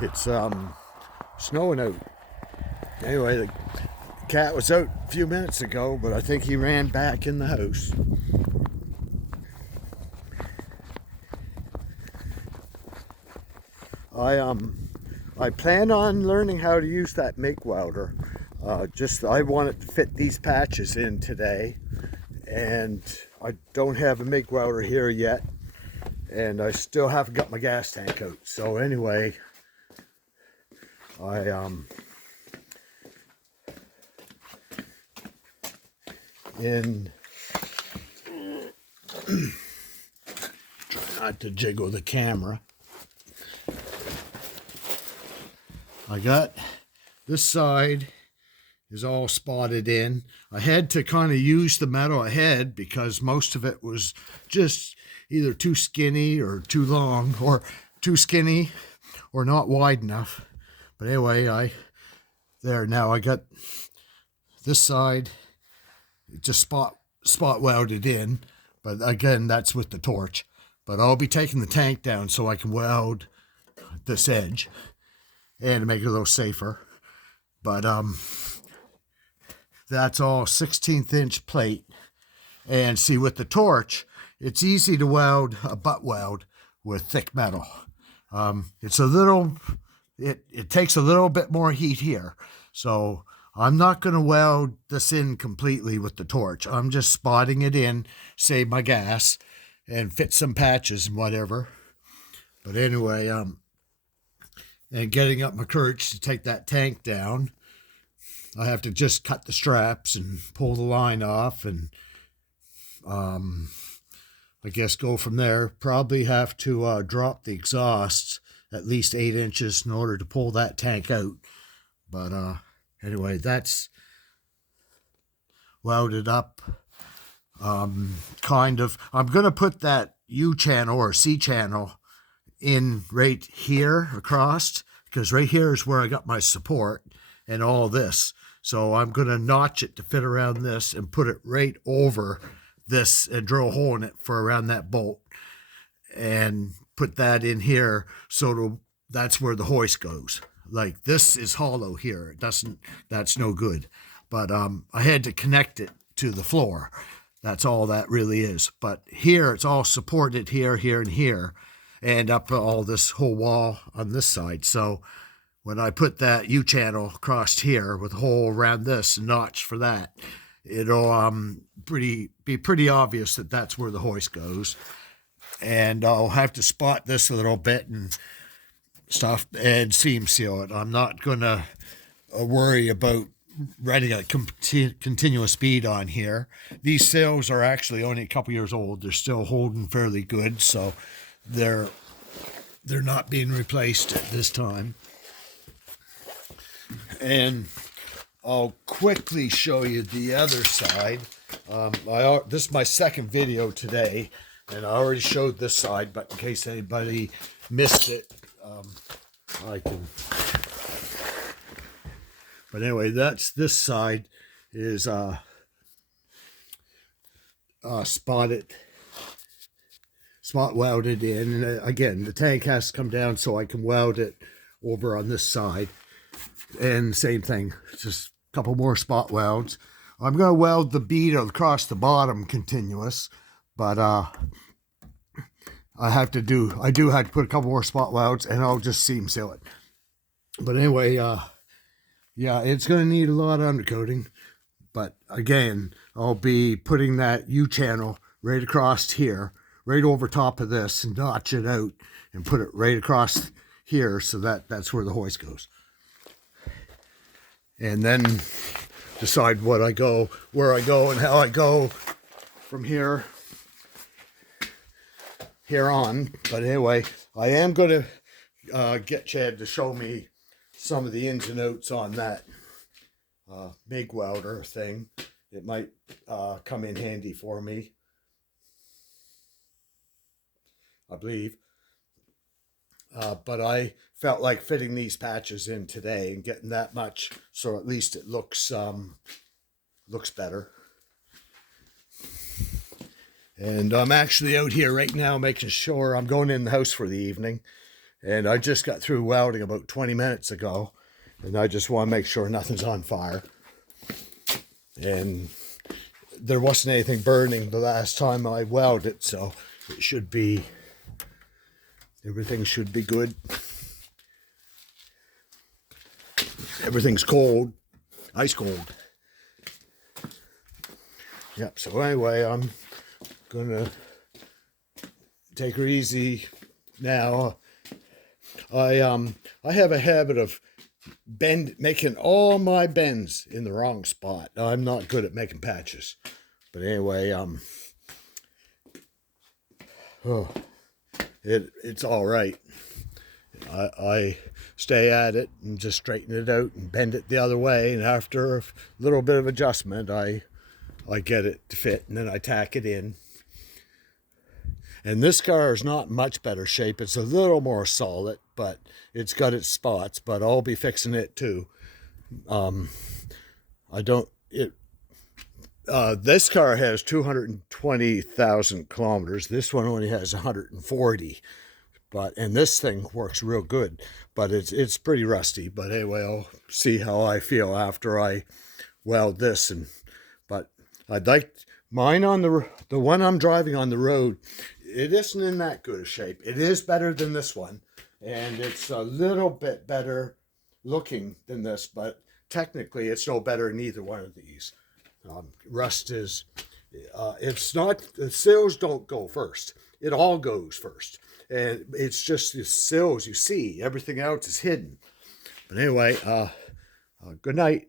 It's snowing out. Anyway, the cat was out a few minutes ago, but I think he ran back in the house. I plan on learning how to use that MIG welder. I wanted to fit these patches in today, and I don't have a MIG welder here yet, and I still haven't got my gas tank out. So anyway, I try not to jiggle the camera. I got this side is all spotted in. I had to kind of use the metal ahead because most of it was just either too skinny or too long, or too skinny or not wide enough. But anyway, now I got this side just spot welded in, but again, that's with the torch. But I'll be taking the tank down so I can weld this edge and to make it a little safer. But that's all 16th inch plate. And see, with the torch, it's easy to weld a butt weld with thick metal. It takes a little bit more heat here. So I'm not going to weld this in completely with the torch. I'm just spotting it in, save my gas, and fit some patches and whatever. But anyway, and getting up my courage to take that tank down, I have to just cut the straps and pull the line off, and I guess go from there. Probably have to drop the exhausts at least 8 inches in order to pull that tank out. But anyway, that's welded up. Kind of. I'm going to put that U channel or C channel in right here across, because right here is where I got my support and all this. So I'm going to notch it to fit around this and put it right over this and drill a hole in it for around that bolt and put that in here. So that's where the hoist goes. Like, this is hollow here. That's no good. But I had to connect it to the floor. That's all that really is. But here, it's all supported here, here, and here, and up all this whole wall on this side. So when I put that U channel across here with a hole around this notch for that, it'll be pretty obvious that that's where the hoist goes. And I'll have to spot this a little bit and stuff and seam seal it. I'm not going to worry about running a continuous speed on here. These sails are actually only a couple years old. They're still holding fairly good, so they're not being replaced at this time. And I'll quickly show you the other side. This is my second video today, and I already showed this side, but in case anybody missed it, I can. But anyway, this side is spot welded in. And again, the tank has to come down so I can weld it over on this side. And same thing, just a couple more spot welds. I'm going to weld the bead across the bottom continuous, but I do have to put a couple more spot welds, and I'll just seam seal it. But anyway, yeah, it's going to need a lot of undercoating. But again, I'll be putting that U channel right across here, right over top of this, and notch it out and put it right across here, so that's where the hoist goes. And then decide where I go, and how I go from here on. But anyway, I am going to get Chad to show me some of the ins and outs on that MIG welder thing. It might come in handy for me, I believe. But I felt like fitting these patches in today and getting that much, so at least it looks better. And I'm actually out here right now making sure I'm going in the house for the evening. And I just got through welding about 20 minutes ago, and I just want to make sure nothing's on fire. And there wasn't anything burning the last time I welded, so it should be, everything should be good. Everything's cold, ice cold. Yep, so anyway, I'm gonna take her easy now. I have a habit of making all my bends in the wrong spot. I'm not good at making patches. But anyway, it's all right. I stay at it and just straighten it out and bend it the other way, and after a little bit of adjustment, I get it to fit, and then I tack it in. And this car is not much better shape. It's a little more solid, but it's got its spots, but I'll be fixing it too. This car has 220,000 kilometers. This one only has 140. And this thing works real good, but it's pretty rusty. But anyway, I'll see how I feel after I weld this. But I'd like mine on the one I'm driving on the road. It isn't in that good a shape. It is better than this one, and it's a little bit better looking than this, but technically it's no better than either one of these. Rust is, it's not, the sills don't go first. It all goes first. And it's just the sills you see. Everything else is hidden. But anyway, good night.